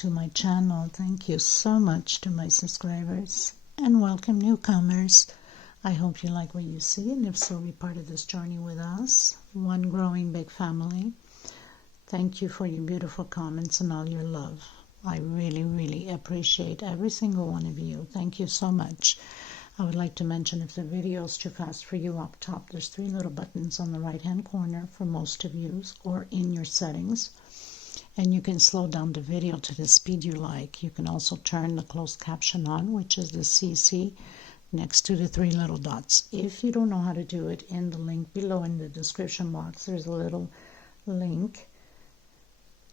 to my channel. Thank you so much to my subscribers, and welcome newcomers. I hope you like what you see, and if so, be part of this journey with us, one growing big family. Thank you for your beautiful comments and all your love. I really appreciate every single one of you. Thank you so much. I would like to mention, if the video is too fast for you, up top there's 3 little buttons on the right hand corner for most of you, or in your settings, and you can slow down the video to the speed you like. You can also turn the closed caption on, which is the CC next to the 3 little dots. If you don't know how to do it, in the link below in the description box there's a little link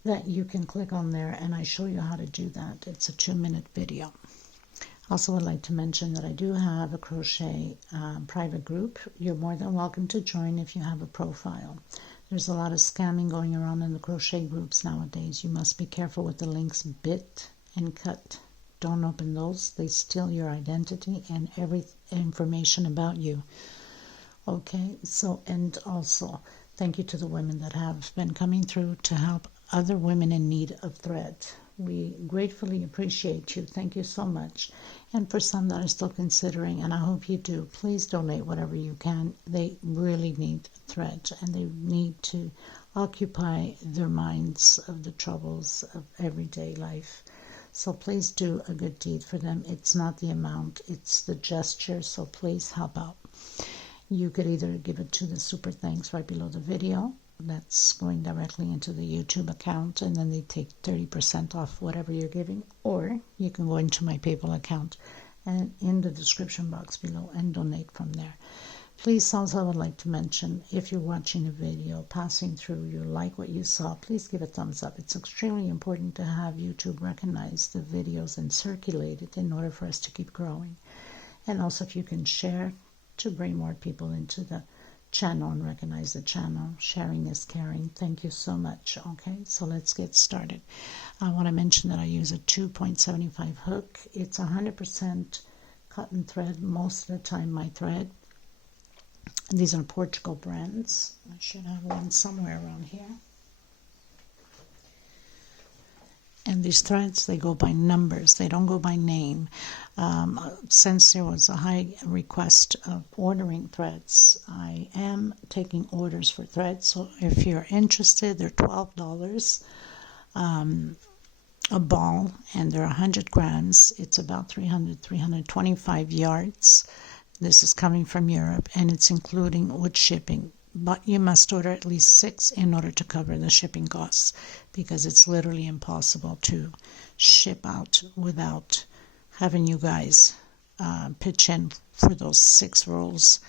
that you can click on there, and I show you how to do that. It's a 2-minute video. Also, would like to mention that I do have a crochet private group. You're more than welcome to join if you have a profile. There's a lot of scamming going around in the crochet groups nowadays. You must be careful with the links bit and cut. Don't open those. They steal your identity and every information about you. Okay, so, and also thank you to the women that have been coming through to help other women in need of thread. We gratefully appreciate you. Thank you so much. And for some that are still considering, and I hope you do, please donate whatever you can. They really need thread, and they need to occupy their minds of the troubles of everyday life. So please do a good deed for them. It's not the amount, it's the gesture. So please help out. You could either give it to the super thanks right below the video. That's going directly into the YouTube account, and then they take 30% off whatever you're giving, or you can go into my PayPal account and in the description box below and donate from there. Please, also, I would like to mention, if you're watching a video, passing through, you like what you saw, please give a thumbs up. It's extremely important to have YouTube recognize the videos and circulate it in order for us to keep growing. And also, if you can share to bring more people into the channel and recognize the channel. Sharing is caring. Thank you so much. Okay, so let's get started. I want to mention that I use a 2.75 hook. It's 100% cotton thread most of the time, my thread. And these are Portugal brands. I should have one somewhere around here. And these threads, they go by numbers. They don't go by name. Since there was a high request of ordering threads, I am taking orders for threads. So if you're interested, they're $12 a ball, and they're 100 grams. It's about 325 yards. This is coming from Europe, and it's including with shipping. But you must order at least 6 in order to cover the shipping costs, because it's literally impossible to ship out without having you guys pitch in for those 6 rolls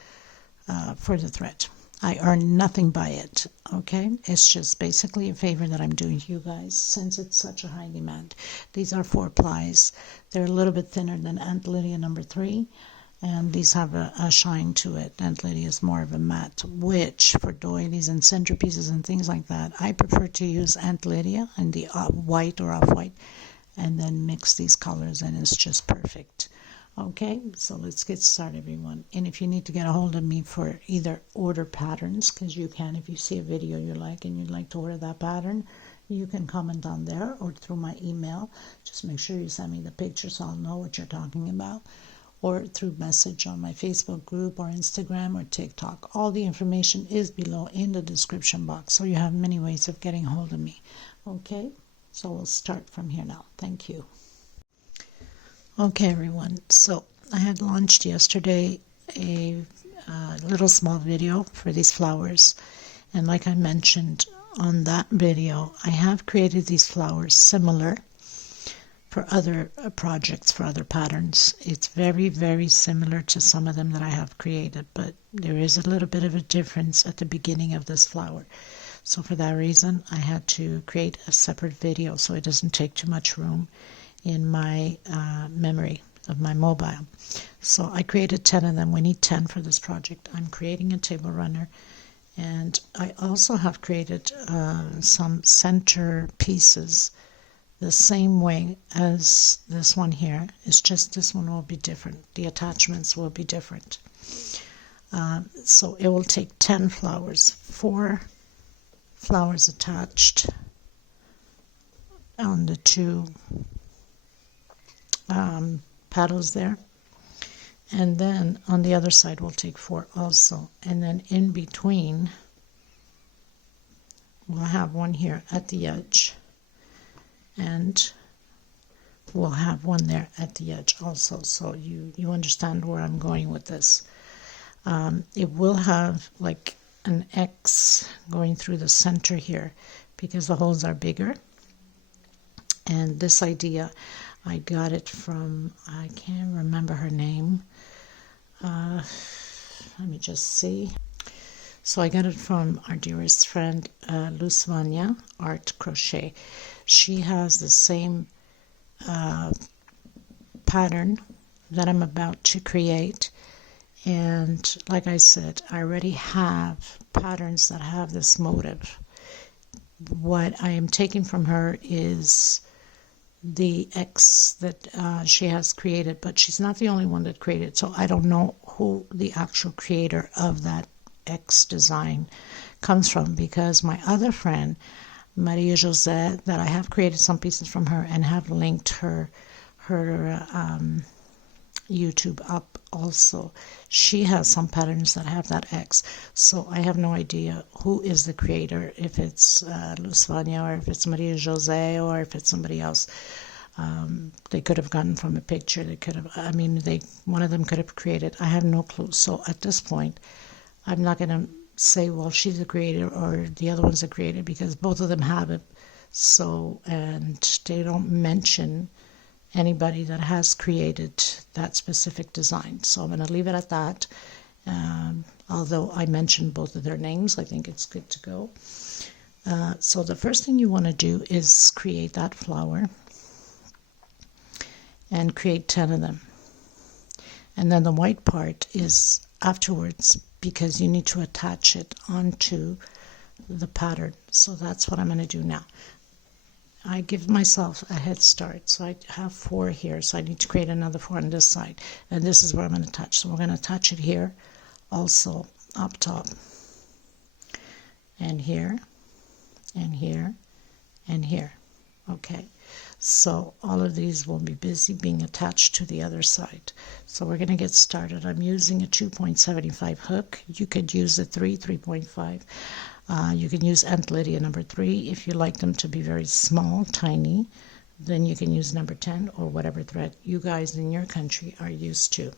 for the thread. I earn nothing by it, okay? It's just basically a favor that I'm doing to you guys since it's such a high demand. These are 4 plies. They're a little bit thinner than Aunt Lydia number 3. And these have a shine to it. Aunt Lydia is more of a matte, which for doilies and centerpieces and things like that, I prefer to use Aunt Lydia in the white or off-white, and then mix these colors, and it's just perfect. Okay, so let's get started, everyone. And if you need to get a hold of me for either order patterns, because you can, if you see a video you like and you'd like to order that pattern, you can comment on there or through my email. Just make sure you send me the picture so I'll know what you're talking about, or through message on my Facebook group or Instagram or TikTok. All the information is below in the description box, so you have many ways of getting hold of me. Okay, so we'll start from here now. Thank you. Okay, everyone, so I had launched yesterday a little small video for these flowers, and like I mentioned on that video, I have created these flowers similar for other projects, for other patterns. It's very similar to some of them that I have created, but there is a little bit of a difference at the beginning of this flower. So for that reason, I had to create a separate video so it doesn't take too much room in my memory of my mobile. So I created 10 of them. We need 10 for this project. I'm creating a table runner, and I also have created some center pieces the same way as this one here. It's just this one will be different. The attachments will be different. So it will take 10 flowers, 4 flowers attached on the two petals there. And then on the other side we'll take 4 also, and then in between we'll have one here at the edge, and we'll have one there at the edge also, so you understand where I'm going with this. It will have like an X going through the center here because the holes are bigger. And this idea, I got it from, I can't remember her name. Let me just see. So I got it from our dearest friend, Flowersl Art Crochet. She has the same pattern that I'm about to create. And like I said, I already have patterns that have this motive. What I am taking from her is the X that she has created, but she's not the only one that created, so I don't know who the actual creator of that X design comes from, because my other friend, Maria Jose, that I have created some pieces from her and have linked her YouTube up also. She has some patterns that have that X, so I have no idea who is the creator, if it's Flowersl or if it's Maria Jose or if it's somebody else. They could have gotten from a picture, they could have, I mean, one of them could have created. I have no clue. So at this point, I'm not going to say, well, she's the creator or the other one's the creator, because both of them have it. So, and they don't mention anybody that has created that specific design. So I'm going to leave it at that. Although I mentioned both of their names, I think it's good to go. So the first thing you want to do is create that flower and create 10 of them. And then the white part is afterwards, because you need to attach it onto the pattern. So that's what I'm going to do now. I give myself a head start, so I have 4 here, so I need to create another 4 on this side, and this is where I'm going to attach. So we're going to attach it here also, up top, and here, and here, and here. Okay, so all of these will be busy being attached to the other side. So we're going to get started. I'm using a 2.75 hook. You could use a 3.5. You can use Aunt Lydia number 3 if you like them to be very small, tiny. Then you can use number 10 or whatever thread you guys in your country are used to.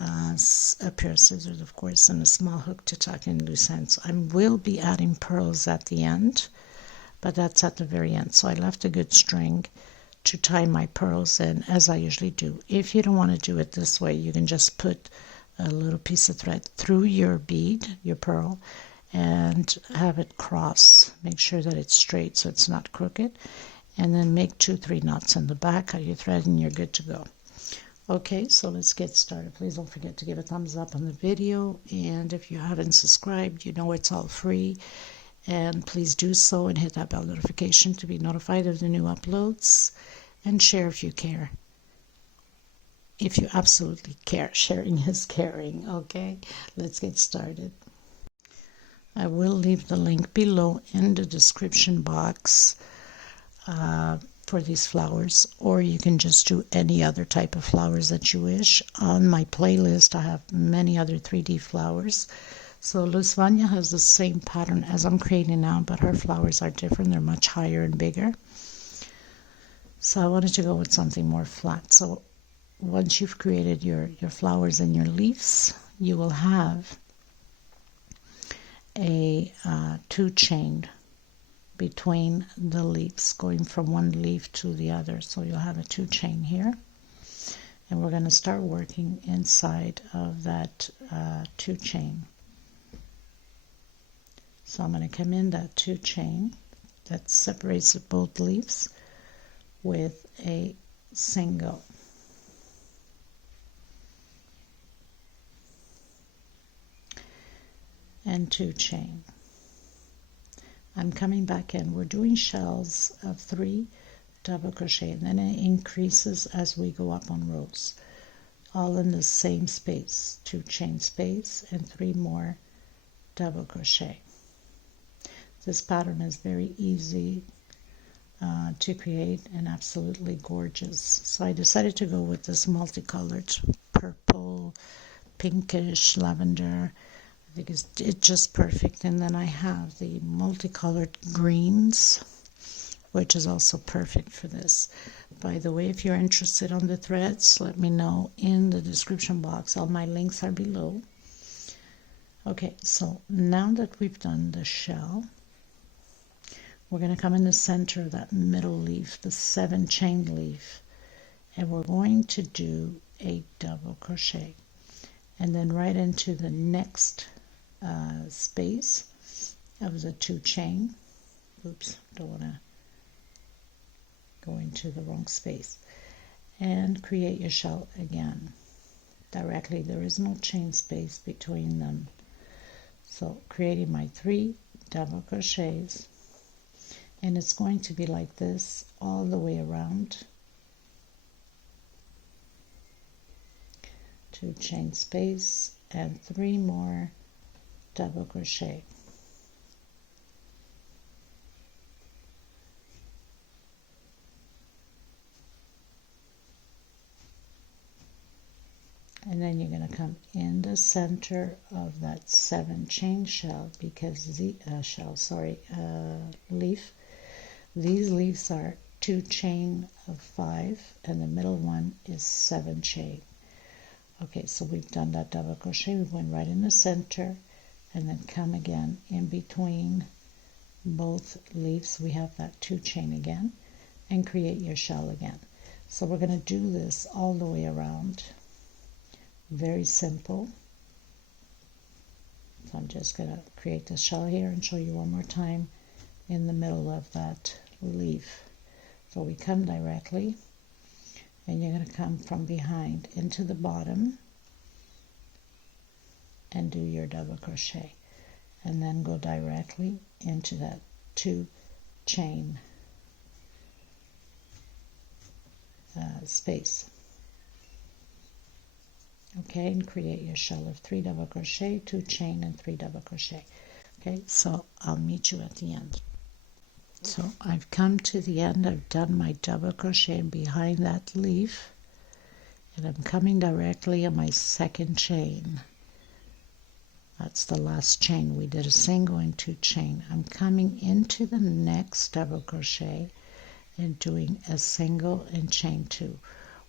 A pair of scissors, of course, and a small hook to tuck in loose ends. I will be adding pearls at the end, but that's at the very end. So I left a good string to tie my pearls in, as I usually do. If you don't want to do it this way, you can just put a little piece of thread through your bead, your pearl, and have it cross. Make sure that it's straight so it's not crooked, and then make 2-3 knots in the back of your thread and you're good to go. Okay, so let's get started. Please don't forget to give a thumbs up on the video, and if you haven't subscribed, you know it's all free, and please do so and hit that bell notification to be notified of the new uploads, and share if you care. If you absolutely care. Sharing is caring. Okay, let's get started. I will leave the link below in the description box for these flowers, or you can just do any other type of flowers that you wish. On my playlist, I have many other 3D flowers. So Flowersl has the same pattern as I'm creating now, but her flowers are different. They're much higher and bigger. So I wanted to go with something more flat. So once you've created your flowers and your leaves, you will have a 2 chain between the leaves, going from one leaf to the other. So you'll have a 2 chain here, and we're going to start working inside of that 2 chain. So I'm going to come in that 2 chain that separates both leaves with a single. And 2 chain. I'm coming back in. We're doing shells of 3 double crochet, and then it increases as we go up on rows, all in the same space. 2 chain space and 3 more double crochet. This pattern is very easy to create an absolutely gorgeous. So I decided to go with this multicolored purple, pinkish, lavender. I think it's just perfect. And then I have the multicolored greens, which is also perfect for this. By the way, if you're interested on the threads, let me know in the description box. All my links are below. Okay, so now that we've done the shell, we're going to come in the center of that middle leaf, the 7 chain leaf, and we're going to do a double crochet, and then right into the next space of the 2 chain. Oops, don't want to go into the wrong space. And create your shell again directly. There is no chain space between them. So creating my 3 double crochets, and it's going to be like this all the way around. 2 chain space and 3 more double crochet. And then you're going to come in the center of that 7 chain shell, because the leaf. These leaves are 2 chain of 5, and the middle one is 7 chain. Okay, so we've done that double crochet. We went right in the center, and then come again in between both leaves. We have that 2 chain again, and create your shell again. So we're going to do this all the way around. Very simple. So I'm just going to create the shell here and show you one more time in the middle of that leaf. So we come directly, and you're going to come from behind into the bottom and do your double crochet, and then go directly into that 2 chain space. Okay, and create your shell of 3 double crochet, 2 chain, and 3 double crochet. Okay, so I'll meet you at the end. So I've come to the end. I've done my double crochet behind that leaf, and I'm coming directly on my 2nd chain. That's the last chain. We did a single and 2 chain. I'm coming into the next double crochet and doing a single and chain 2.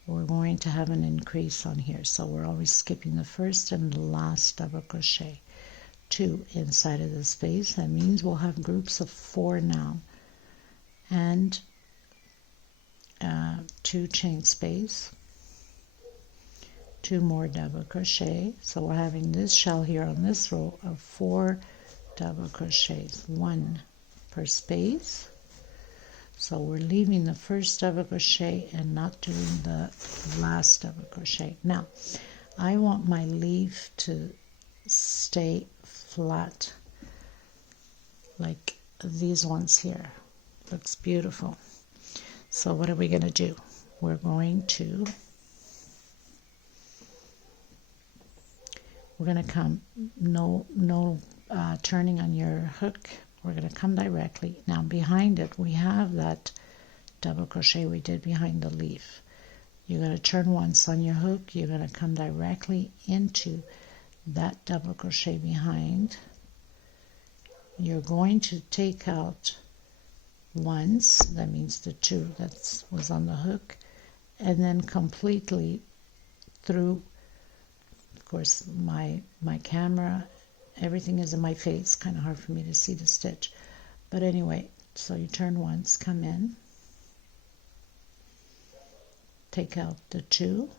We're going to have an increase on here, so we're always skipping the first and the last double crochet. 2 inside of the space. That means we'll have groups of 4 now, and 2 chain space, 2 more double crochet. So we're having this shell here on this row of 4 double crochets, 1 per space. So we're leaving the first double crochet and not doing the last double crochet. Now, I want my leaf to stay flat like these ones here. Looks beautiful. So what are we going to do? We're going to come no turning on your hook. We're going to come directly. Now behind it we have that double crochet we did behind the leaf. You're going to turn once on your hook. You're going to come directly into that double crochet behind. You're going to take out once, that means the 2 that was on the hook, and then completely through. Of course, my camera, everything is in my face, kind of hard for me to see the stitch, but anyway, so you turn once, come in, take out the 2.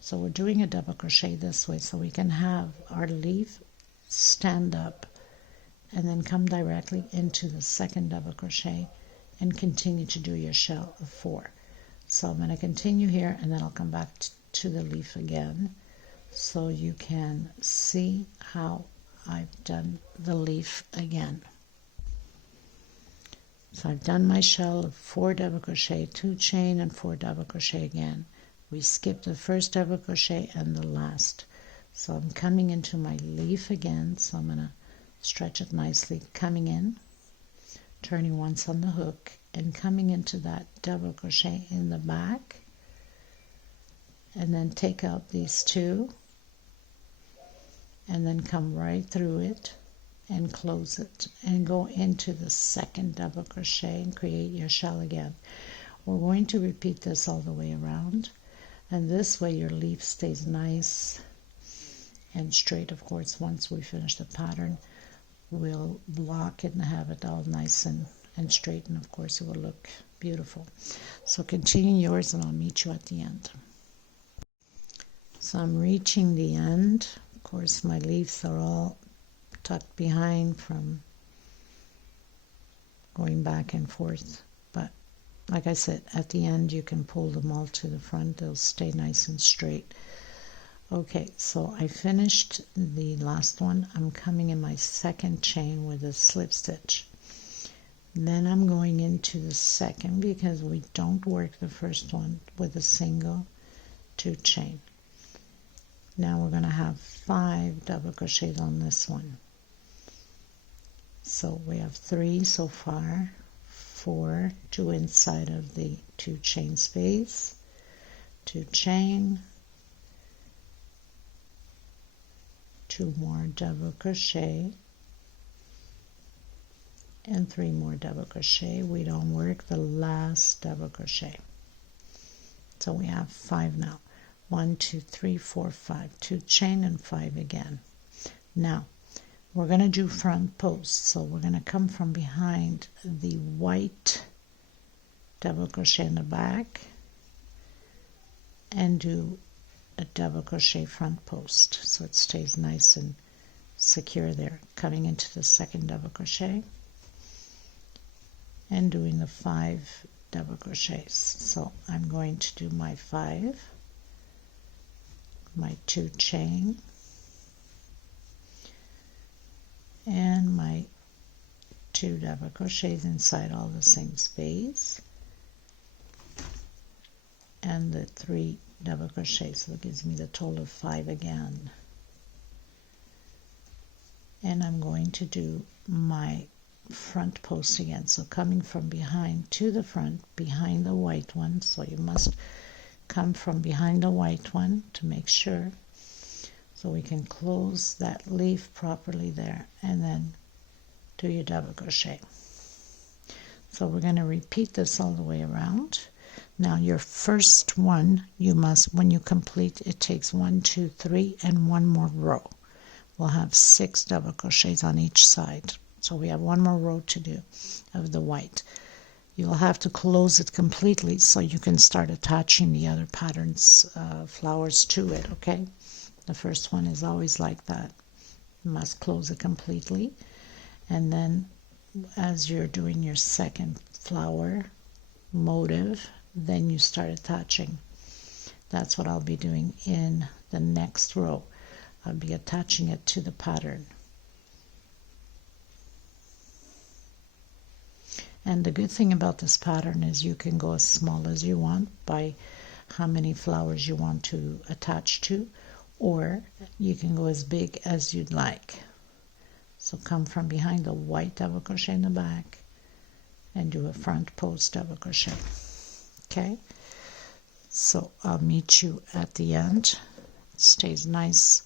So we're doing a double crochet this way so we can have our leaf stand up, and then come directly into the 2nd double crochet and continue to do your shell of 4. So I'm going to continue here, and then I'll come back to the leaf again so you can see how I've done the leaf again. So I've done my shell of 4 double crochet, 2 chain, and 4 double crochet again. We skipped the first double crochet and the last. So I'm coming into my leaf again, so I'm going to stretch it nicely, coming in, turning once on the hook and coming into that double crochet in the back, and then take out these two and then come right through it and close it and go into the second double crochet and create your shell again. We're going to repeat this all the way around, and this way your leaf stays nice and straight. Of course, once we finish the pattern, we'll block it and have it all nice and straight, and of course it will look beautiful. So continue yours and I'll meet you at the end. So I'm reaching the end. Of course, my leaves are all tucked behind from going back and forth, but like I said, at the end you can pull them all to the front. They'll stay nice and straight. Okay, so I finished the last one. I'm coming in my second chain with a slip stitch. Then I'm going into the second, because we don't work the first one with a single 2 chain. Now we're going to have 5 double crochets on this one. So we have 3 so far, 4, 2 inside of the 2 chain space, 2 chain, 2 more double crochet, and 3 more double crochet. We don't work the last double crochet. So we have 5 now. 1, 2, 3, 4, 5, 2 chain and 5 again. Now we're going to do front post, so we're going to come from behind the white double crochet in the back and do a double crochet front post so it stays nice and secure there, coming into the second double crochet and doing the 5 double crochets. So I'm going to do my 5, my 2 chain, and my 2 double crochets inside all the same space, and the 3 double crochets, so it gives me the total of 5 again. And I'm going to do my front post again, so coming from behind to the front, behind the white one, so you must come from behind the white one to make sure, so we can close that leaf properly there, and then do your double crochet. So we're going to repeat this all the way around. Now your first one, you must, when you complete, it takes 1, 2, 3 and 1 more row. We'll have 6 double crochets on each side, so we have 1 more row to do of the white. You'll have to close it completely so you can start attaching the other patterns, flowers to it, okay? The first one is always like that. You must close it completely, and then as you're doing your second flower motive, then you start attaching. That's what I'll be doing in the next row. I'll be attaching it to the pattern. And the good thing about this pattern is you can go as small as you want by how many flowers you want to attach to, or you can go as big as you'd like. So come from behind the white double crochet in the back and do a front post double crochet. Okay, so I'll meet you at the end. It stays nice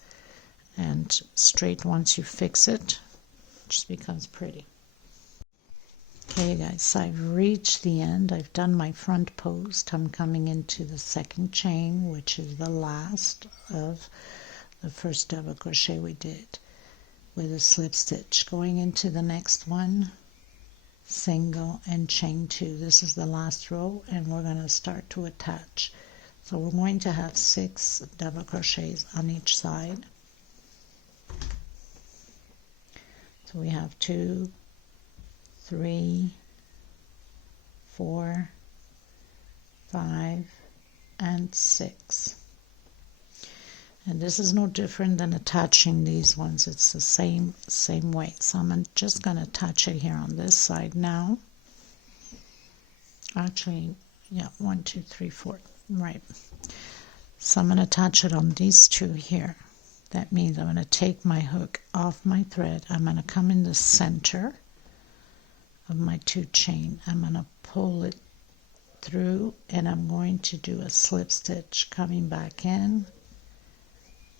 and straight once you fix it. It just becomes pretty. Okay guys, so I've reached the end. I've done my front post. I'm coming into the second chain, which is the last of the first double crochet we did with a slip stitch. Going into the next one, single and chain 2. This is the last row, and we're going to start to attach. So we're going to have 6 double crochets on each side. So we have 2, 3, 4, 5, and 6. And this is no different than attaching these ones. It's the same way. So I'm just going to attach it here on this side now. Actually, yeah, 1, 2, 3, 4. Right. So I'm going to attach it on these 2 here. That means I'm going to take my hook off my thread. I'm going to come in the center of my 2 chain. I'm going to pull it through and I'm going to do a slip stitch coming back in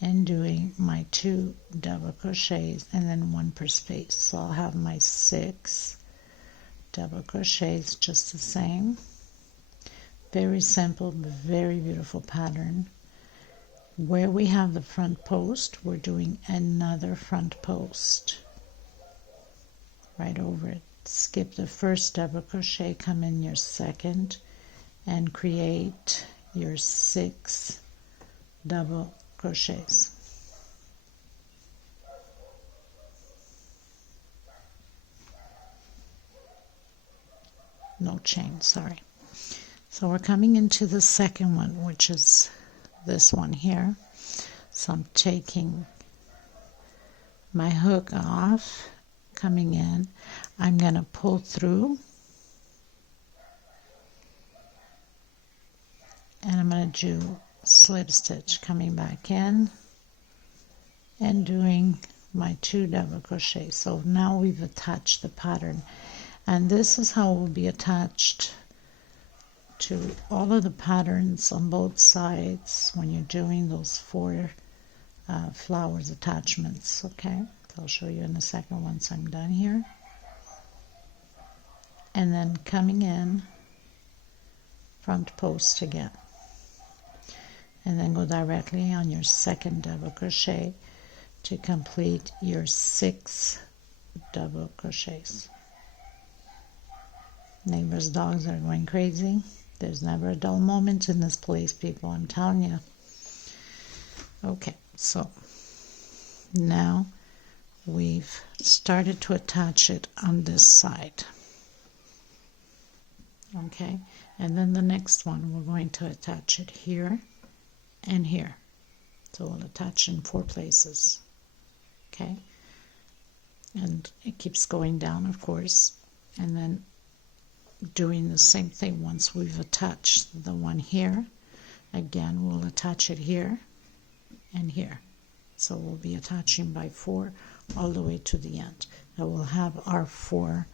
and doing my 2 double crochets and then 1 per space. So I'll have my 6 double crochets just the same. Very simple but very beautiful pattern. Where we have the front post, we're doing another front post right over it. Skip the first double crochet, come in your second and create your 6 double crochets. No chain, sorry. So we're coming into the second one, which is this one here. So I'm taking my hook off, coming in. I'm going to pull through and I'm going to do slip stitch coming back in and doing my 2 double crochets. So now we've attached the pattern, and this is how it will be attached to all of the patterns on both sides when you're doing those 4 flowers attachments. Okay, I'll show you in a second once I'm done here. And then coming in, front post again, and then go directly on your second double crochet to complete your 6 double crochets. Neighbors' dogs are going crazy. There's never a dull moment in this place, people, I'm telling you. Okay, so now we've started to attach it on this side. Okay, and then the next one, we're going to attach it here and here. So we'll attach in 4 places. Okay, and it keeps going down, of course, and then doing the same thing. Once we've attached the one here, again we'll attach it here and here. So we'll be attaching by 4 all the way to the end. And we'll have our 4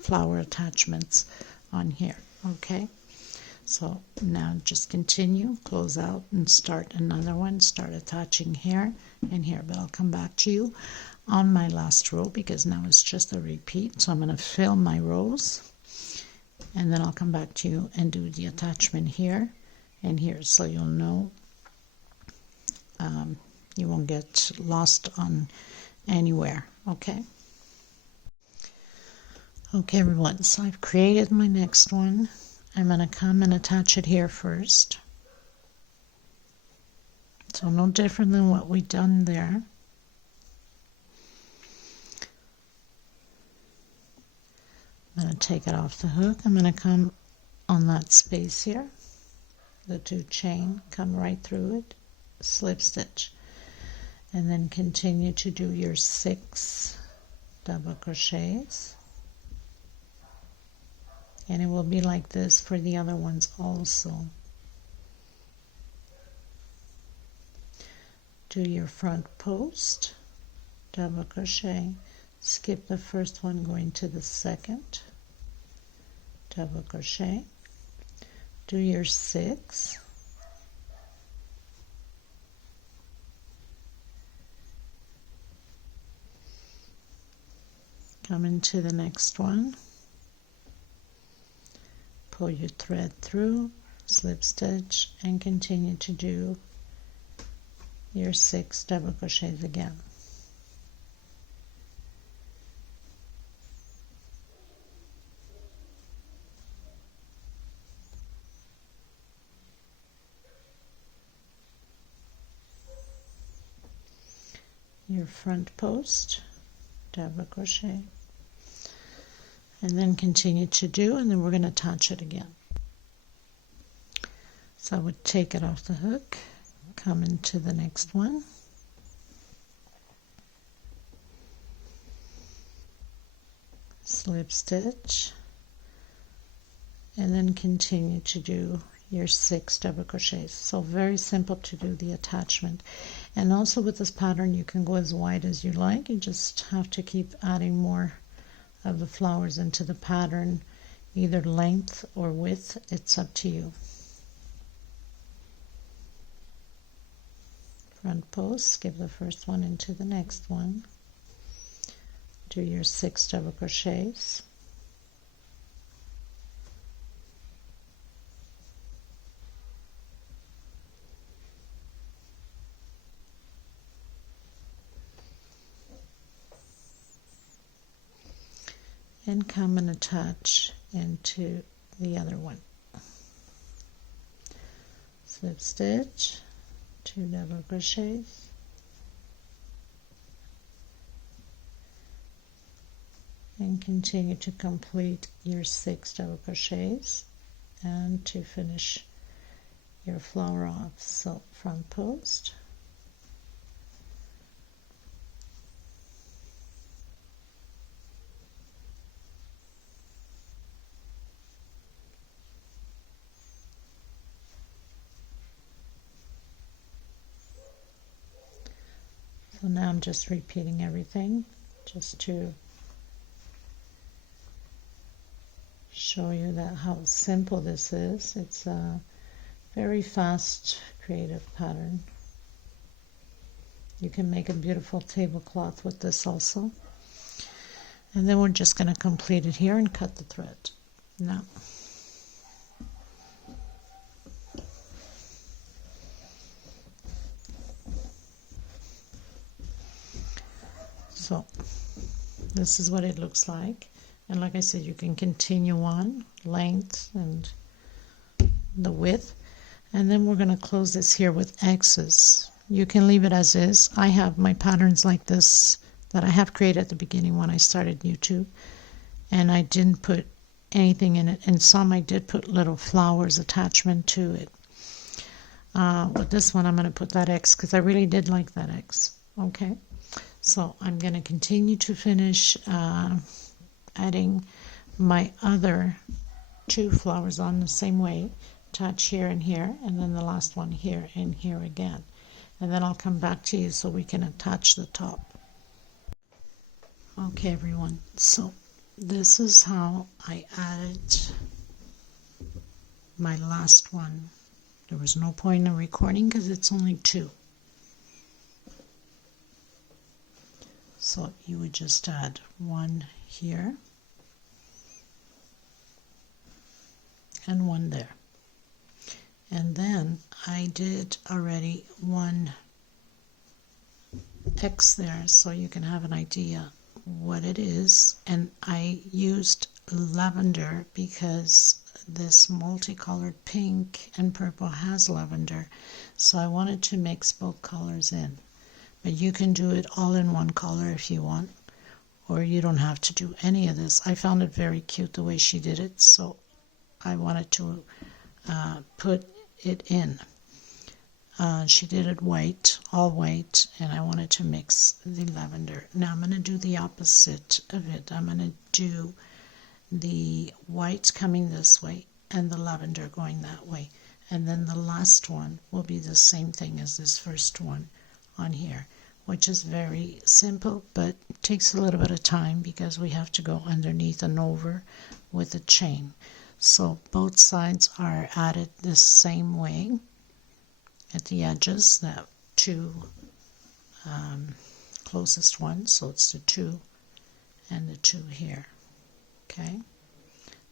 flower attachments on here. Okay, so now just continue, close out and start another one. Start attaching here and here, but I'll come back to you on my last row because now it's just a repeat. So I'm going to fill my rows and then I'll come back to you and do the attachment here and here, so you'll know you won't get lost on anywhere. Okay, everyone, so I've created my next one. I'm going to come and attach it here first, so no different than what we've done there. I'm going to take it off the hook. I'm going to come on that space here, the 2 chain, come right through it, slip stitch, and then continue to do your 6 double crochets. And it will be like this for the other ones also. Do your front post, double crochet, skip the first one, going to the second, double crochet, do your 6, come into the next one, pull your thread through, slip stitch, and continue to do your 6 double crochets again. Your front post, double crochet, and then continue to do, and then we're going to attach it again. So I would take it off the hook, come into the next one, slip stitch, and then continue to do your 6 double crochets. So very simple to do the attachment. And also with this pattern you can go as wide as you like. You just have to keep adding more of the flowers into the pattern, either length or width, it's up to you. Front post, skip the first one into the next one, do your 6 double crochets, and come and attach into the other one. Slip stitch, 2 double crochets, and continue to complete your 6 double crochets and to finish your flower off. So front post, so now I'm just repeating everything just to show you that how simple this is. It's a very fast creative pattern. You can make a beautiful tablecloth with this also. And then we're just going to complete it here and cut the thread. Now, so this is what it looks like. And like I said, you can continue on length and the width. And then we're going to close this here with X's. You can leave it as is. I have my patterns like this that I have created at the beginning when I started YouTube. And I didn't put anything in it. And some I did put little flowers attachment to it. With this one, I'm going to put that X because I really did like that X. Okay. So I'm going to continue to finish adding my other 2 flowers on the same way, attach here and here, and then the last one here and here again. And then I'll come back to you so we can attach the top. Okay everyone, so this is how I added my last one. There was no point in recording because it's only 2. So you would just add 1 here and 1 there. And then I did already 1 X there so you can have an idea what it is. And I used lavender because this multicolored pink and purple has lavender, so I wanted to mix both colors in. But you can do it all in one color if you want, or you don't have to do any of this. I found it very cute the way she did it, so I wanted to put it in. She did it white, all white, and I wanted to mix the lavender. Now I'm going to do the opposite of it. I'm going to do the white coming this way and the lavender going that way. And then the last one will be the same thing as this first one on here, which is very simple, but takes a little bit of time because we have to go underneath and over with a chain. So both sides are added the same way at the edges, that 2 closest ones, so it's the 2 and the 2 here. Okay,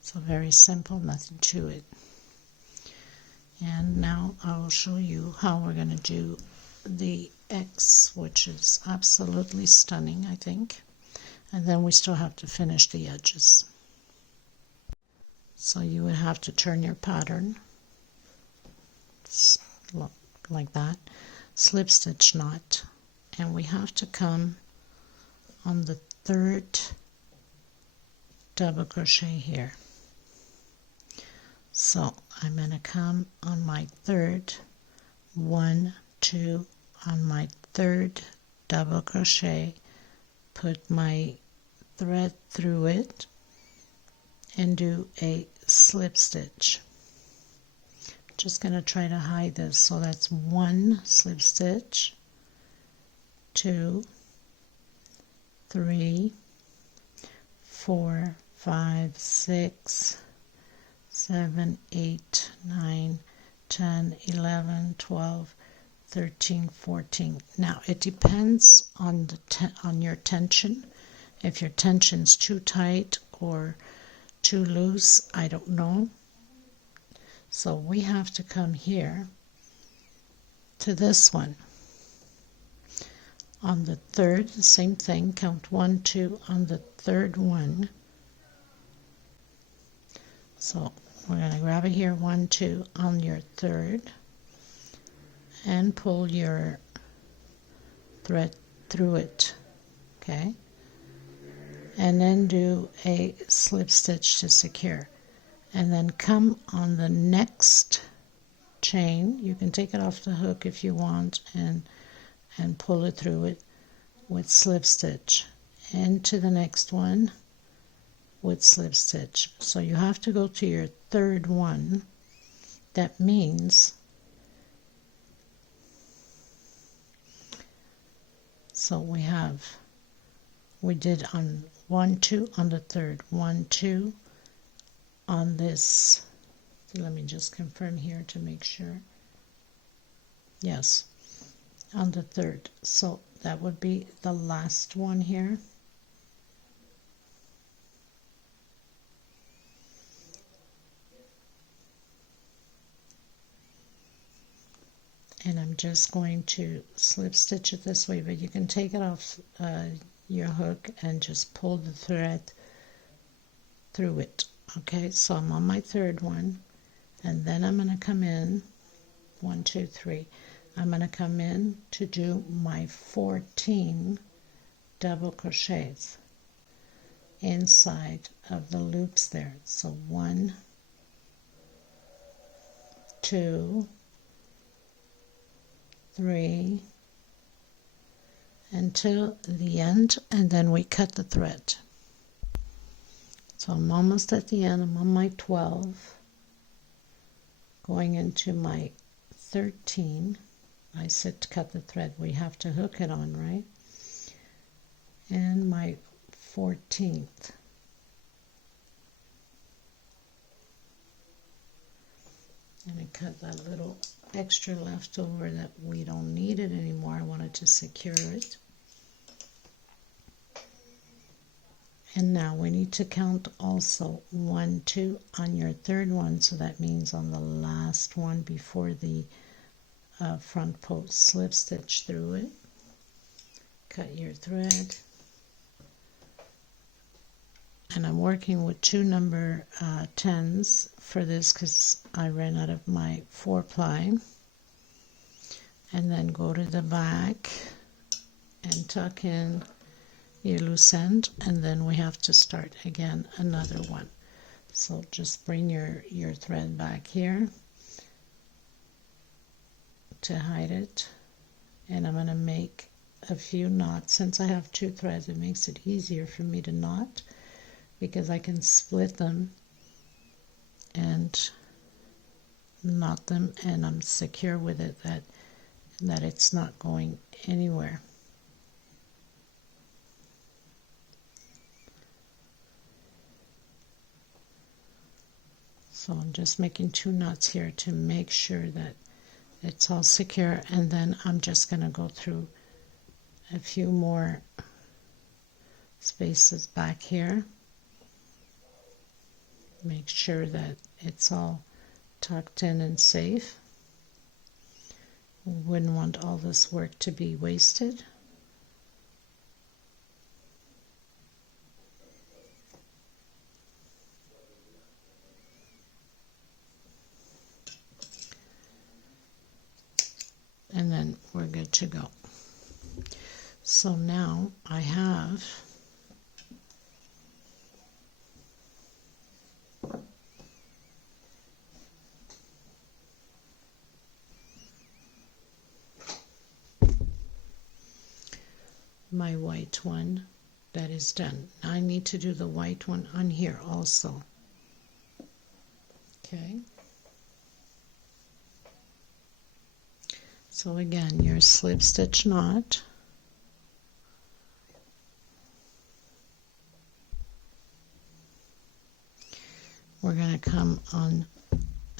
so very simple, nothing to it. And now I will show you how we're going to do the X, which is absolutely stunning, I think. And then we still have to finish the edges. So you would have to turn your pattern like that, slip stitch knot, and we have to come on the 3rd double crochet here. So I'm going to come on my 3rd, 1, 2, on my 3rd double crochet, put my thread through it and do a slip stitch. Just going to try to hide this, so that's 1 slip stitch, 2, 3, 4, 5, 6, 7, 8, 9, 10, 11, 12, 13, 14. Now it depends on on your tension. If your tension's too tight or too loose, I don't know. So we have to come here to this one. On the third, same thing, count 1, 2 on the third one. So we're going to grab it here, 1, 2 on your third, and pull your thread through it, okay? And then do a slip stitch to secure. And then come on the next chain. You can take it off the hook if you want and pull it through it with slip stitch. Into the next one with slip stitch. So you have to go to your third one. That means so we did on 1, 2 on the third, 1, 2 on this. Let me just confirm here to make sure. Yes, on the third. So that would be the last one here. And I'm just going to slip stitch it this way, but you can take it off your hook and just pull the thread through it. Okay, so I'm on my third one, and then I'm going to come in 1, 2, 3. I'm going to come in to do my 14 double crochets inside of the loops there. So 1, 2, 3 until the end, and then we cut the thread. So I'm almost at the end. I'm on my 12, going into my 13. I said to cut the thread, we have to hook it on, right? And my 14th. And I cut that little extra left over that we don't need it anymore. I wanted to secure it. And now we need to count also 1, 2 on your third one, so that means on the last one before the front post, slip stitch through it, cut your thread, and I'm working with 2 number 10s for this because I ran out of my 4-ply, and then go to the back and tuck in your loose end, and then we have to start again another one. So just bring your thread back here to hide it, and I'm going to make a few knots. Since I have 2 threads, it makes it easier for me to knot because I can split them and knot them, and I'm secure with it that it's not going anywhere. So I'm just making 2 knots here to make sure that it's all secure, and then I'm just going to go through a few more spaces back here. Make sure that it's all tucked in and safe. We wouldn't want all this work to be wasted. And then we're good to go. So now I have my white one that is done. Now I need to do the white one on here also. Okay. So again, your slip stitch knot, we're going to come on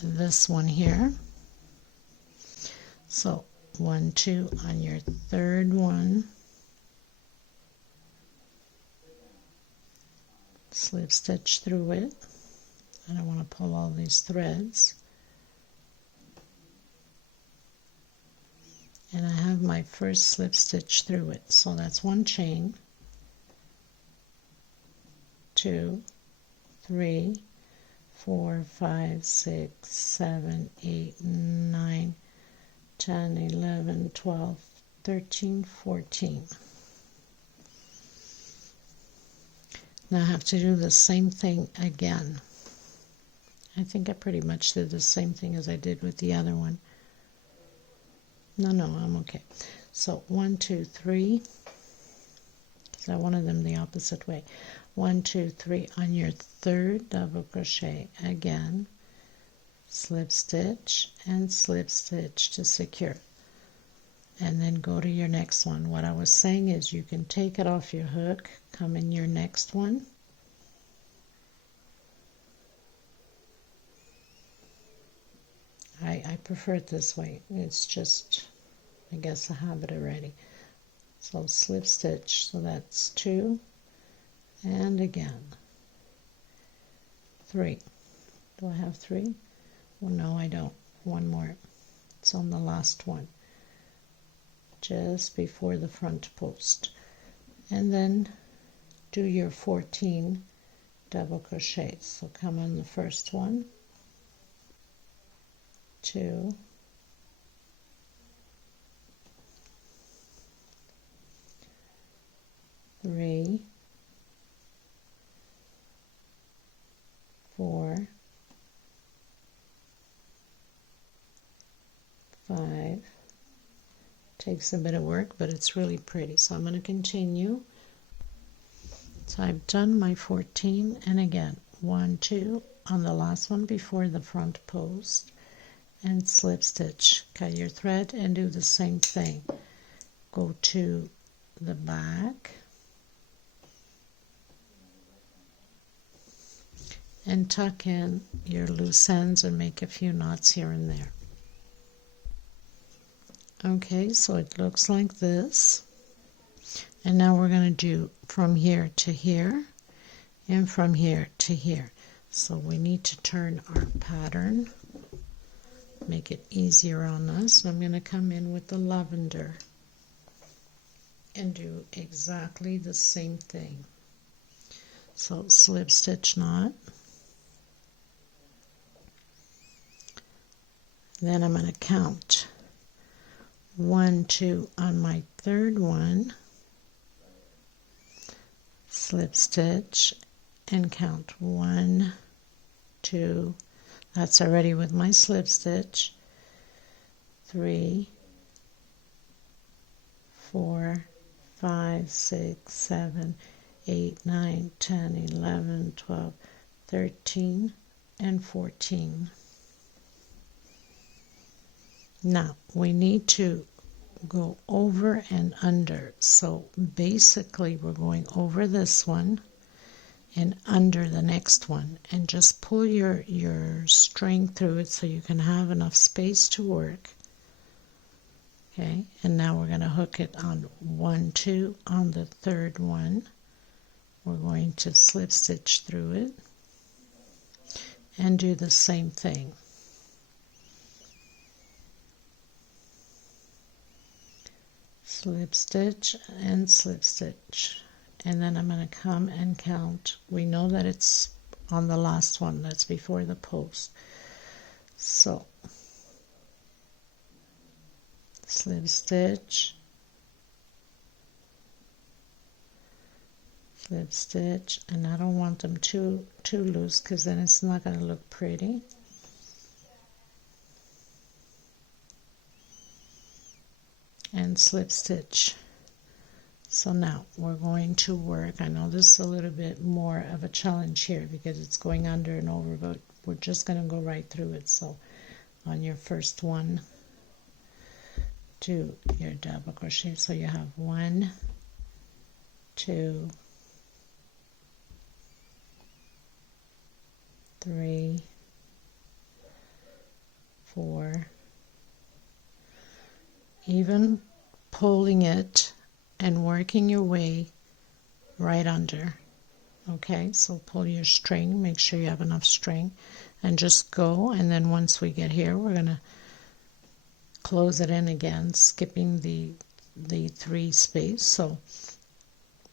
this one here. So 1, 2 on your third one, slip stitch through it. I don't want to pull all these threads. And I have my first slip stitch through it. So that's one chain, 2, 3, 4, 5, 6, 7, 8, 9, 10, 11, 12, 13, 14. Now I have to do the same thing again. I think I pretty much did the same thing as I did with the other one. No, I'm okay. So 1, 2, 3, because I wanted them the opposite way. 1, 2, 3 on your third double crochet, again, slip stitch and slip stitch to secure, and then go to your next one. What I was saying is you can take it off your hook, come in your next one, I prefer it this way. It's just, I guess, a habit already. So slip stitch, so that's 2, and again 3. Do I have 3? Well, no, I don't. One more. It's on the last one, just before the front post. And then do your 14 double crochets. So come on the first one, 2, 3, 4, 5. Takes a bit of work, but it's really pretty. So I'm going to continue. So I've done my 14, and again 1, 2 on the last one before the front post, and slip stitch. Cut your thread and do the same thing. Go to the back and tuck in your loose ends and make a few knots here and there. Okay, so it looks like this. And now we're going to do from here to here and from here to here. So we need to turn our pattern, make it easier on us. I'm going to come in with the lavender and do exactly the same thing. So slip stitch knot. Then I'm going to count 1, 2 on my third one, slip stitch, and count 1, 2, that's already with my slip stitch, 3, 4, 5, 6, 7, 8, 9, 10, 11, 12, 13, and 14. Now we need to go over and under. So basically we're going over this one and under the next one, and just pull your string through it so you can have enough space to work. Okay, and now we're going to hook it on 1, 2 on the third one. We're going to slip stitch through it and do the same thing. Slip stitch and slip stitch, and then I'm going to come and count. We know that it's on the last one, that's before the post. So slip stitch, slip stitch, and I don't want them too loose because then it's not going to look pretty. And slip stitch. So now we're going to work. I know this is a little bit more of a challenge here because it's going under and over, but we're just going to go right through it. So on your first one, do your double crochet. So you have 1, 2, 3, 4, even pulling it and working your way right under. Okay, so pull your string, make sure you have enough string, and just go. And then once we get here, we're going to close it in again, skipping the 3 space. So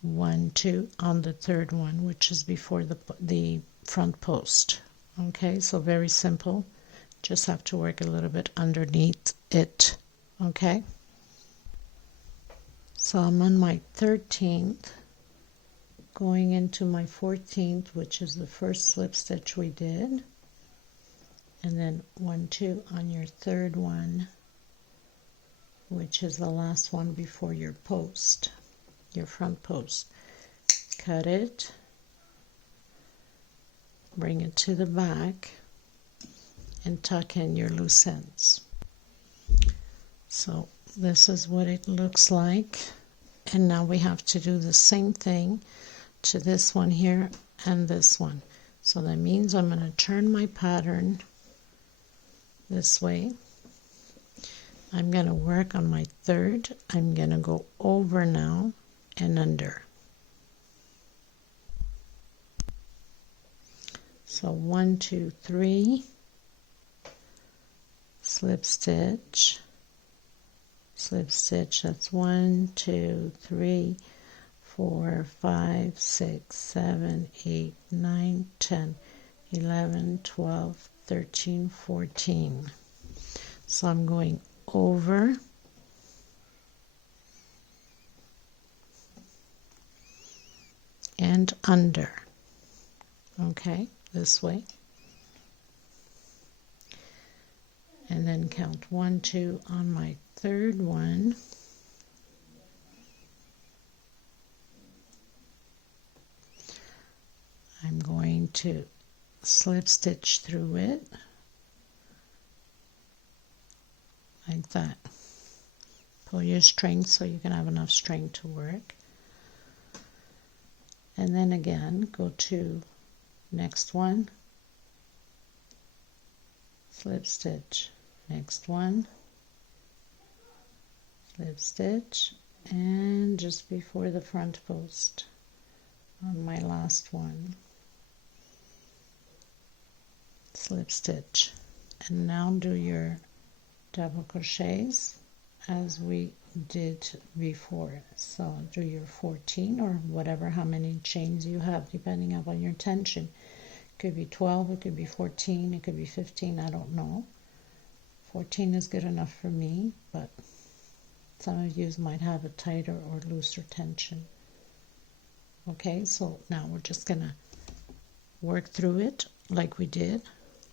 1, 2 on the third one, which is before the front post. Okay, so very simple. Just have to work a little bit underneath it. Okay, so I'm on my 13th, going into my 14th, which is the first slip stitch we did, and then 1, 2 on your third one, which is the last one before your post, your front post. Cut it, bring it to the back, and tuck in your loose ends. So this is what it looks like, and now we have to do the same thing to this one here and this one. So that means I'm going to turn my pattern this way. I'm going to work on my third. I'm going to go over now and under. So 1, 2, 3, slip stitch, slip stitch. That's 1, 2, 3, 4, 5, 6, 7, 8, 9, 10, 11, 12, 13, 14. So I'm going over and under. Okay, this way. And then count 1, 2 on my third one. I'm going to slip stitch through it like that. Pull your string so you can have enough string to work. And then again, go to next one, slip stitch, next one, slip stitch, and just before the front post on my last one, slip stitch. And now do your double crochets as we did before. So do your 14 or whatever, how many chains you have depending upon your tension. It could be 12, it could be 14, it could be 15, I don't know. 14 is good enough for me, but some of you might have a tighter or looser tension. Okay, so now we're just gonna work through it like we did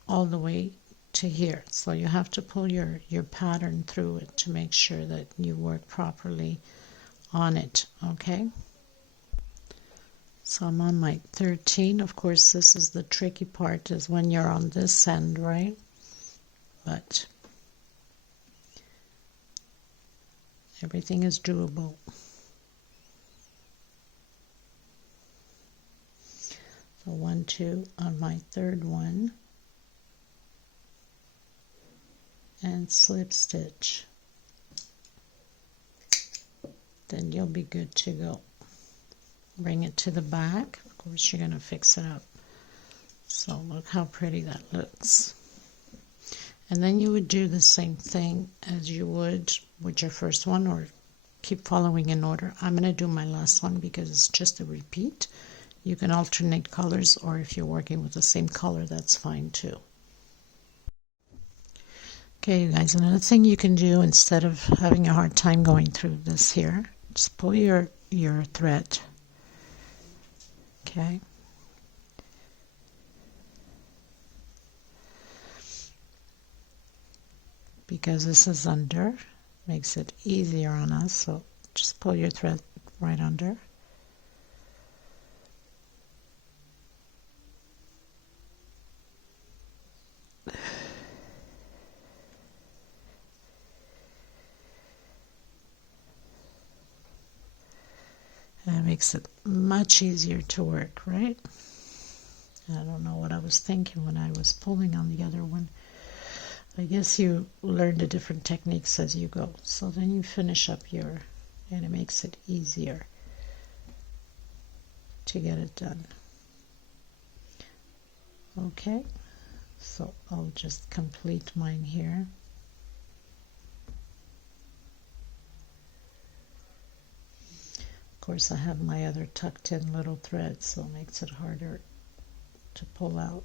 all the way to here. So you have to pull your pattern through it to make sure that you work properly on it. Okay, so I'm on my 13. Of course, this is the tricky part, is when you're on this end, right? But everything is doable. So 1, 2 on my third one, and slip stitch. Then you'll be good to go. Bring it to the back. Of course, you're going to fix it up. So look how pretty that looks. And then you would do the same thing as you would with your first one, or keep following in order. I'm going to do my last one because it's just a repeat. You can alternate colors, or if you're working with the same color, that's fine too. Okay, you guys, another thing you can do instead of having a hard time going through this here, just pull your thread. Okay. Because this is under, makes it easier on us, so just pull your thread right under. And it makes it much easier to work, right? I don't know what I was thinking when I was pulling on the other one. I guess you learn the different techniques as you go. So then you finish up your, and it makes it easier to get it done. Okay, so I'll just complete mine here. Of course, I have my other tucked in little threads, so it makes it harder to pull out.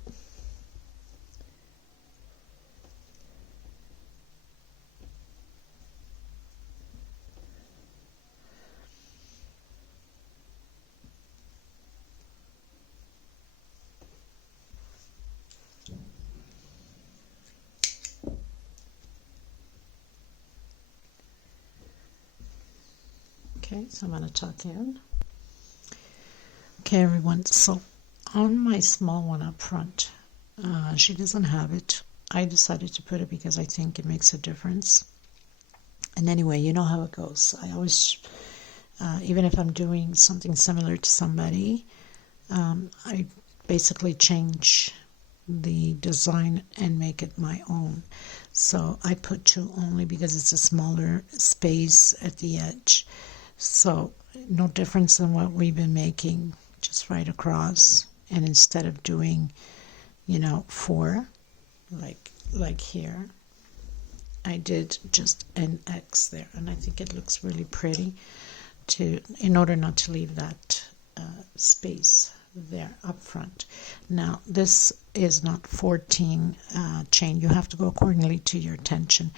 Okay, so I'm going to tuck in. Okay, everyone, so on my small one up front, she doesn't have it. I decided to put it because I think it makes a difference. And anyway, you know how it goes. I always, even if I'm doing something similar to somebody, I basically change the design and make it my own. So I put 2 only because it's a smaller space at the edge. So no difference than what we've been making, just right across. And instead of doing, 4 like here, I did just an X there, and I think it looks really pretty in order not to leave that space there up front. Now this is not 14 chain. You have to go accordingly to your tension.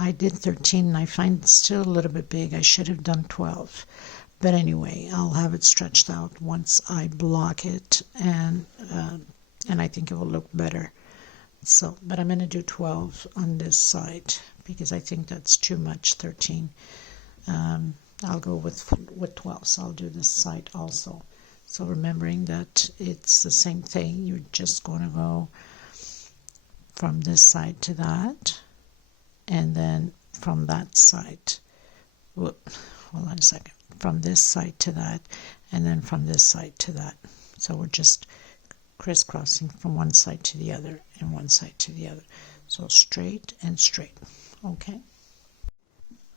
I did 13 and I find it still a little bit big. I should have done 12, but anyway, I'll have it stretched out once I block it, and I think it will look better. So, but I'm going to do 12 on this side because I think that's too much. 13. I'll go with 12, so I'll do this side also. So remembering that it's the same thing, you're just going to go from this side to that, and then from that side, hold on a second, from this side to that, and then from this side to that. So we're just crisscrossing from one side to the other and one side to the other. So straight and straight. Okay.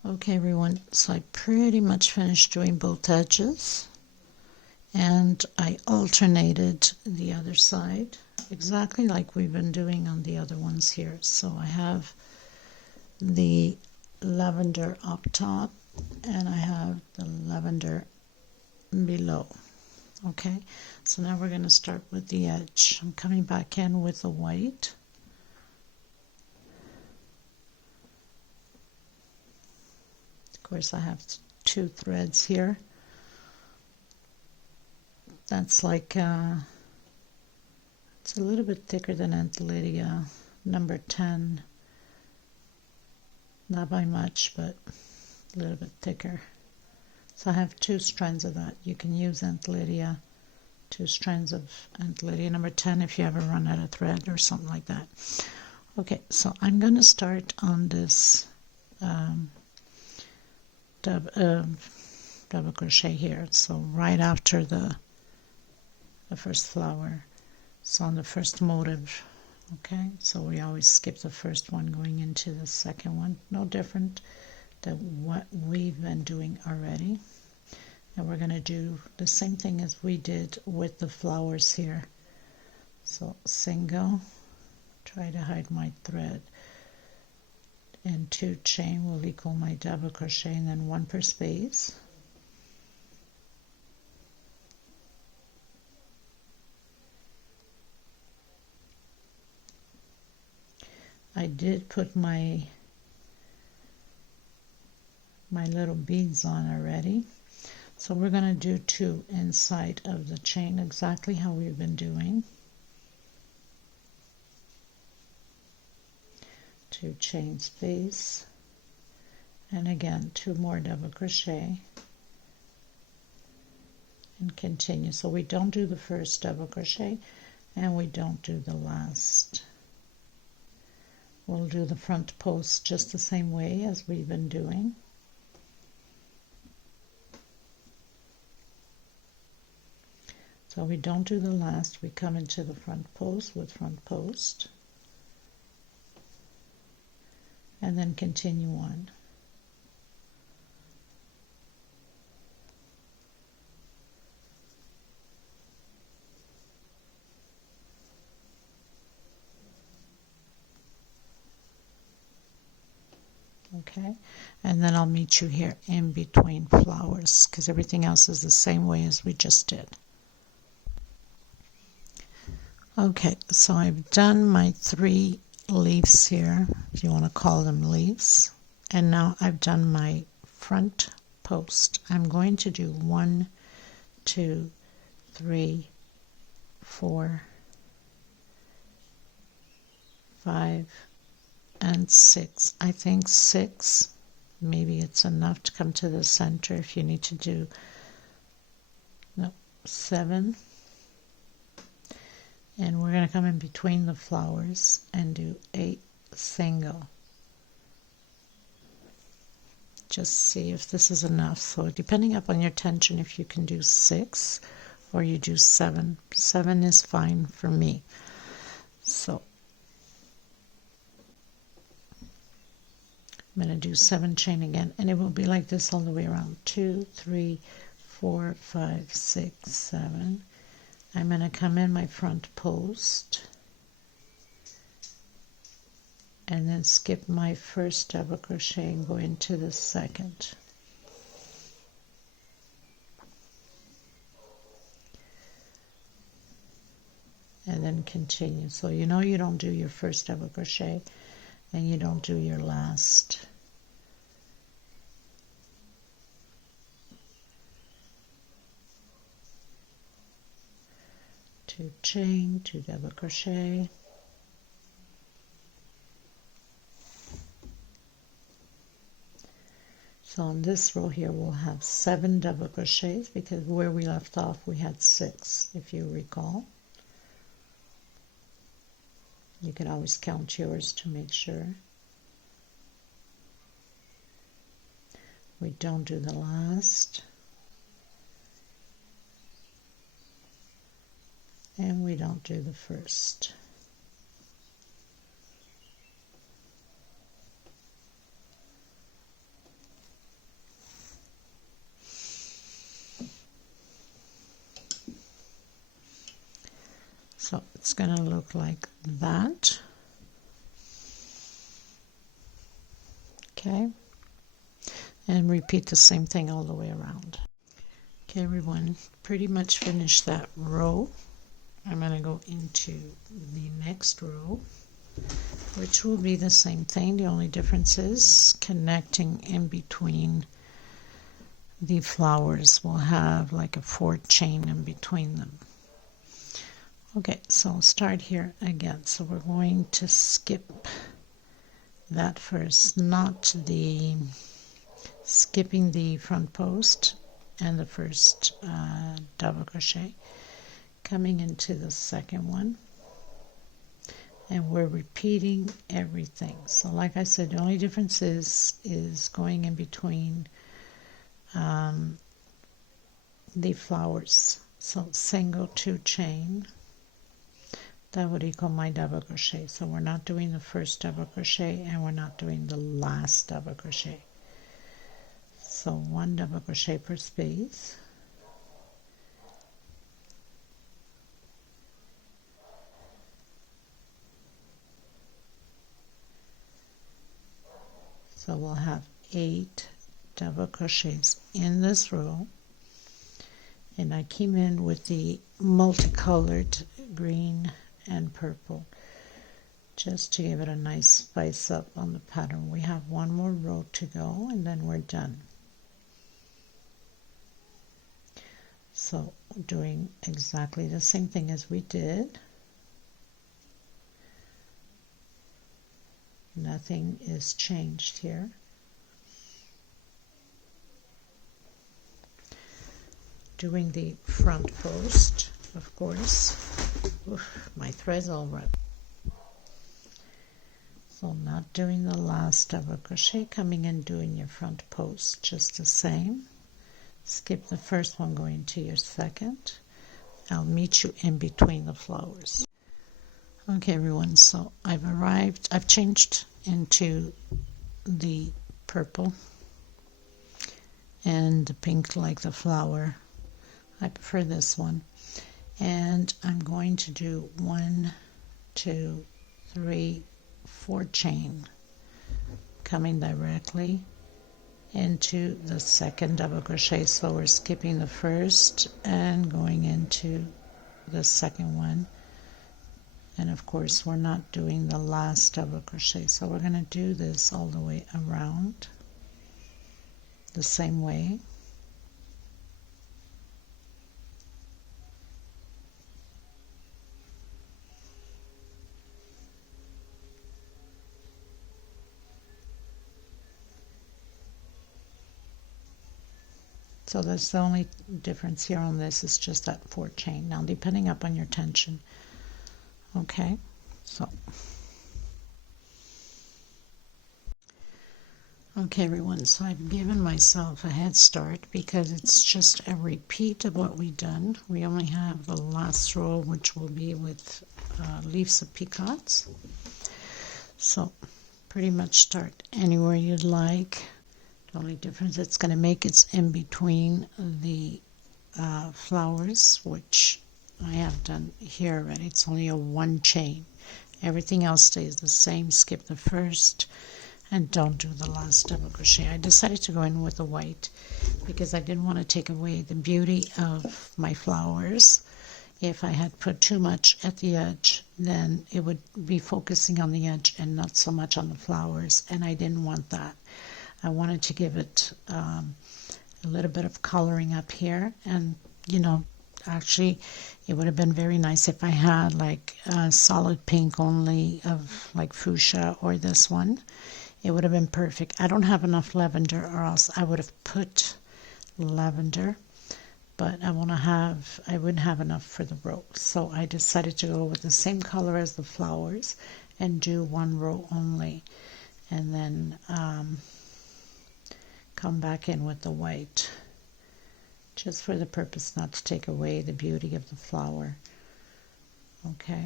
Okay, everyone, so I pretty much finished doing both edges, and I alternated the other side exactly like we've been doing on the other ones here. So I have the lavender up top and I have the lavender below. Okay, so now we're going to start with the edge. I'm coming back in with the white. Of course, I have 2 threads here. That's like, it's a little bit thicker than Aunt Lydia, number 10. Not by much, but a little bit thicker. So I have 2 strands of that. You can use Aunt Lydia, 2 strands of Aunt Lydia number 10 if you ever run out of thread or something like that. Okay, so I'm going to start on this double crochet here. So right after the first flower, so on the first motive. Okay, so we always skip the first one going into the second one. No different than what we've been doing already. And we're going to do the same thing as we did with the flowers here. So single, try to hide my thread, and 2 chain will equal my double crochet, and then 1 per space. I did put my little beads on already. So we're going to do 2 inside of the chain, exactly how we've been doing. 2 chain space, and again 2 more double crochet, and continue. So we don't do the first double crochet and we don't do the last. We'll do the front post just the same way as we've been doing. So So we don't do the last, we come into the front post with front post and then continue on. Okay, and then I'll meet you here in between flowers because everything else is the same way as we just did. Okay, so I've done my 3 leaves here, if you want to call them leaves, and now I've done my front post. I'm going to do 1, 2, 3, 4, 5, and 6. I think 6, maybe it's enough to come to the center. If you need to do 7, and we're going to come in between the flowers and do 8 single. Just see if this is enough. So depending upon your tension, if you can do 6 or you do 7. 7 is fine for me. So I'm going to do 7 chain again, and it will be like this all the way around. 2, 3, 4, 5, 6, 7. I'm going to come in my front post and then skip my first double crochet and go into the second. And then continue. So you know you don't do your first double crochet and you don't do your last. Two chain, 2 double crochet, so on this row here we'll have 7 double crochets because where we left off we had 6, if you recall. You can always count yours to make sure. We don't do the last. And we don't do the first. So it's going to look like that. Okay. And repeat the same thing all the way around. Okay, everyone, pretty much finished that row. I'm going to go into the next row, which will be the same thing. The only difference is connecting in between the flowers. We'll have like a 4 chain in between them. Okay, so I'll start here again. So we're going to skip that first, not the skipping the front post and the first double crochet. Coming into the second one, and we're repeating everything. So like I said, the only difference is going in between the flowers. So single 2 chain, that would equal my double crochet. So we're not doing the first double crochet and we're not doing the last double crochet. So 1 double crochet per space. So we'll have 8 double crochets in this row, and I came in with the multicolored green and purple just to give it a nice spice up on the pattern. We have 1 more row to go and then we're done. So doing exactly the same thing as we did. Nothing is changed here. Doing the front post, of course. Oof, my thread's all run. So not doing the last double crochet, coming in doing your front post just the same. Skip the first one, going to your second, I'll meet you in between the flowers. Okay everyone, so I've changed into the purple and the pink like the flower. I prefer this one. And I'm going to do 1, 2, 3, 4 chain coming directly into the second double crochet. So we're skipping the first and going into the second one. And of course we're not doing the last double crochet, so we're going to do this all the way around the same way. So that's the only difference here on this, is just that 4 chain. Now depending upon your tension. Okay, so okay everyone, so I've given myself a head start because it's just a repeat of what we've done. We only have the last row, which will be with leaves of peacocks. So pretty much start anywhere you'd like. The only difference it's going to make is in between the flowers, which I have done here already. It's only a 1 chain. Everything else stays the same. Skip the first and don't do the last double crochet. I decided to go in with the white because I didn't want to take away the beauty of my flowers. If I had put too much at the edge, then it would be focusing on the edge and not so much on the flowers, and I didn't want that. I wanted to give it a little bit of coloring up here, and you know, actually it would have been very nice if I had like a solid pink only of like fuchsia, or this one. It would have been perfect. I don't have enough lavender, or else I would have put lavender, but I wouldn't have enough for the row. So I decided to go with the same color as the flowers and do 1 row only, and then come back in with the white, just for the purpose not to take away the beauty of the flower. Okay,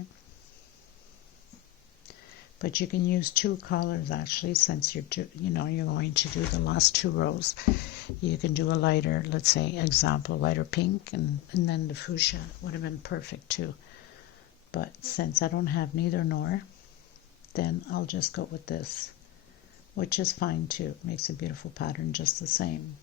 but you can use 2 colors actually, since you're going to do the last 2 rows. You can do a lighter, let's say example, lighter pink, and then the fuchsia would have been perfect too. But since I don't have neither nor, then I'll just go with this, which is fine too. Makes a beautiful pattern just the same.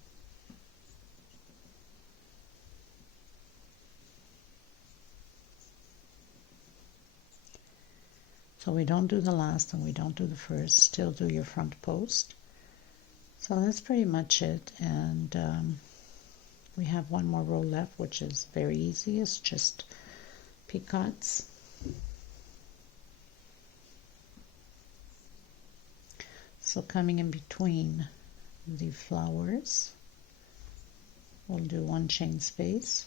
So we don't do the last and we don't do the first, still do your front post. So that's pretty much it, and we have 1 more row left, which is very easy. It's just peacocks. So coming in between the flowers, we'll do 1 chain space.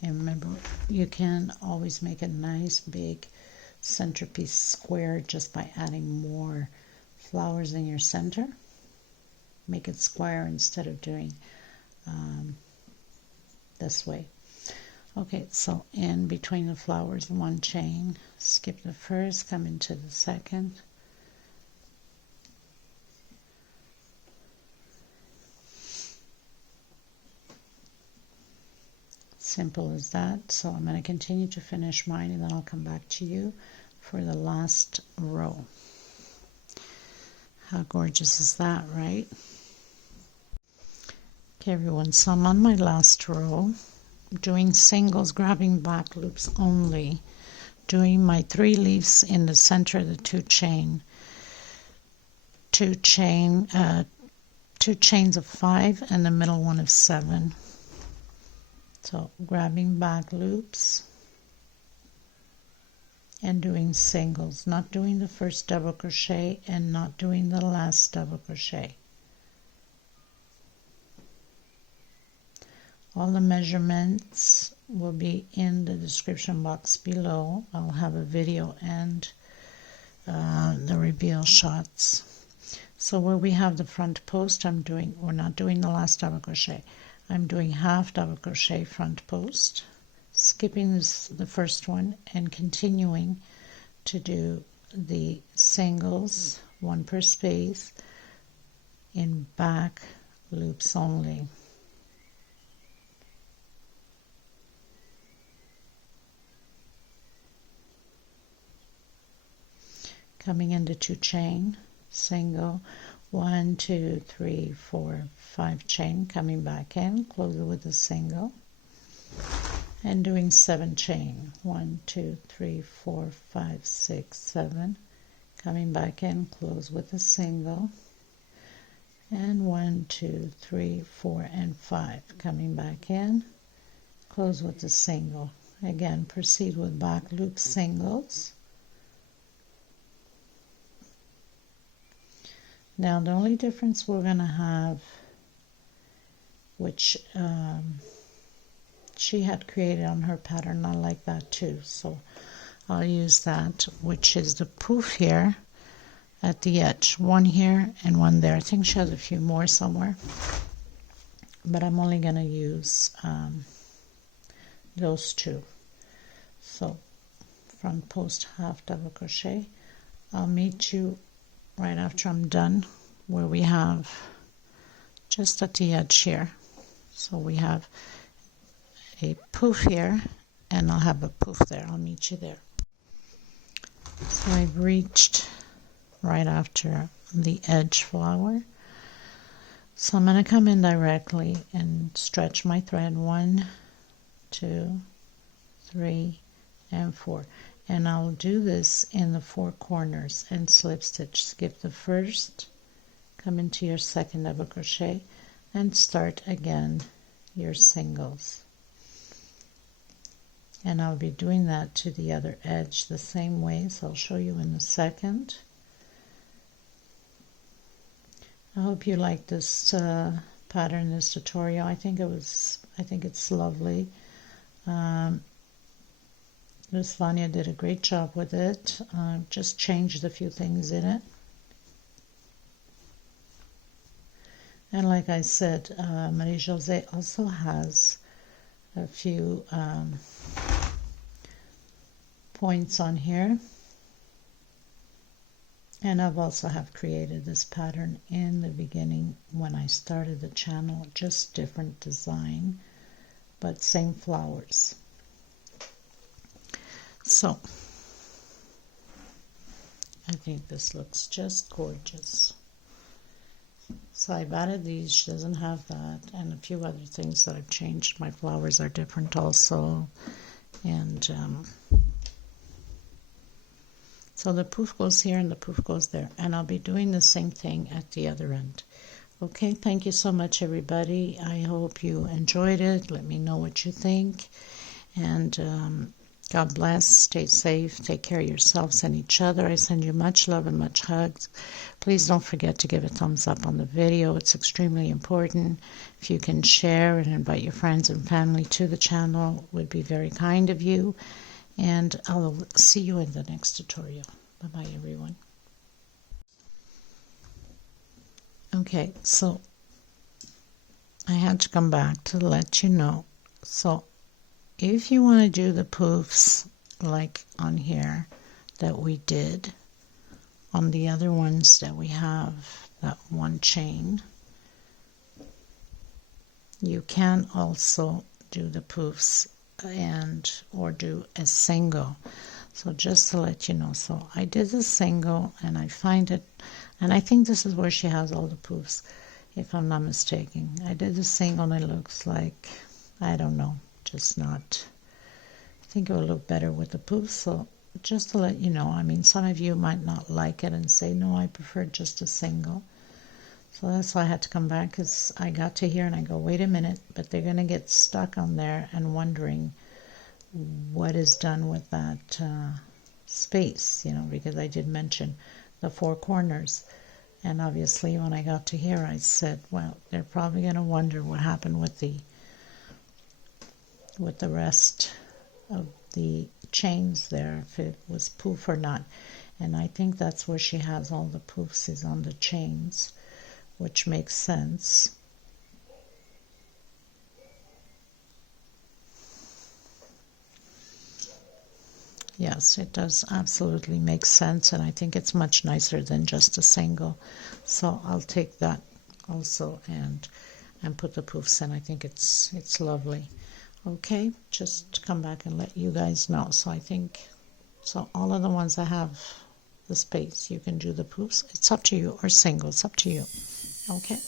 And remember, you can always make a nice big centerpiece square just by adding more flowers in your center. Make it square instead of doing this way. Okay, so in between the flowers, 1 chain, skip the first, come into the second. Simple as that. So I'm going to continue to finish mine, and then I'll come back to you for the last row. How gorgeous is that, right? Okay everyone, so I'm on my last row, doing singles, grabbing back loops only, doing my 3 leaves in the center of the 2 chain, 2 chains of 5 and the middle one of 7. So grabbing back loops and doing singles, not doing the first double crochet and not doing the last double crochet. All the measurements will be in the description box below. I'll have a video and the reveal shots. So where we have the front post, we're not doing the last double crochet. I'm doing half double crochet front post, skipping the first one and continuing to do the singles, one per space, in back loops only. Coming into 2 chain, single, 1, 2, 3, 4, 5 chain, coming back in, close it with a single, and doing 7 chain, 1, 2, 3, 4, 5, 6, 7, coming back in, close with a single, and 1, 2, 3, 4, and 5, coming back in, close with a single. Again, proceed with back loop singles. Now the only difference we're going to have, which she had created on her pattern, I like that too, so I'll use that, which is the poof here at the edge, one here and one there. I think she has a few more somewhere, but I'm only going to use those 2. So front post half double crochet. I'll meet you right after I'm done, where we have just at the edge here. So we have a poof here and I'll have a poof there. I'll meet you there. So I've reached right after the edge flower. So I'm going to come in directly and stretch my thread 1, 2, 3, and 4. And I'll do this in the 4 corners and slip stitch. Skip the first, come into your second double crochet, and start again your singles. And I'll be doing that to the other edge the same way, so I'll show you in a second. I hope you like this pattern, this tutorial. I think it's lovely. Miss Vanya did a great job with it. Just changed a few things in it. And like I said, Marie-José also has a few points on here. And I've also have created this pattern in the beginning when I started the channel, just different design, but same flowers. So, I think this looks just gorgeous. So I've added these, she doesn't have that, and a few other things that I've changed. My flowers are different also. And so the poof goes here and the poof goes there. And I'll be doing the same thing at the other end. Okay, thank you so much, everybody. I hope you enjoyed it. Let me know what you think. And God bless, stay safe, take care of yourselves and each other. I send you much love and much hugs. Please don't forget to give a thumbs up on the video. It's extremely important. If you can share and invite your friends and family to the channel, it would be very kind of you. And I'll see you in the next tutorial. Bye-bye, everyone. Okay, so I had to come back to let you know. So if you want to do the poofs like on here that we did on the other ones that we have, that 1 chain, you can also do the poofs or do a single. So just to let you know, so I did the single and I find it, and I think this is where she has all the poofs, if I'm not mistaken. I did the single and it looks like, I don't know, just not, I think it will look better with the poofs. So just to let you know, I mean, some of you might not like it and say, no, I prefer just a single. So that's why I had to come back, because I got to here and I go, wait a minute, but they're going to get stuck on there and wondering what is done with that space, you know, because I did mention the four corners. And obviously when I got to here, I said, well, they're probably going to wonder what happened with the rest of the chains there, if it was poof or not. And I think that's where she has all the poofs, is on the chains, which makes sense. Yes, it does absolutely make sense, and I think it's much nicer than just a single. So I'll take that also and put the poofs in. I think it's lovely. Okay, just come back and let you guys know. So I think, so all of the ones that have the space, you can do the poofs. It's up to you, or single, it's up to you. Okay.